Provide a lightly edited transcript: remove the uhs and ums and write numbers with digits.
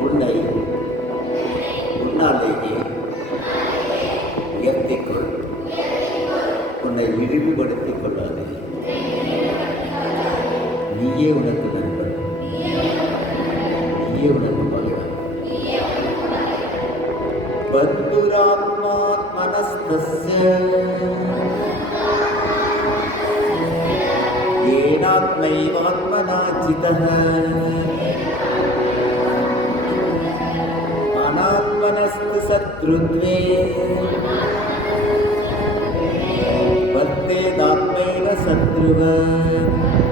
உன்னை உன்னாலேயே உயர்த்திக்கொள். உன்னை இழிவுபடுத்திக் கொள்ளாதே. நீயே உனக்கு நண்பன், நீயே உனக்கு பகைவன். बन्धुरात्मात्मनस्तस्य येनात्मैवात्मना जितः अनात्मनस्तु शत्रुत्वे वर्तेदात्मैव शत्रुवत्.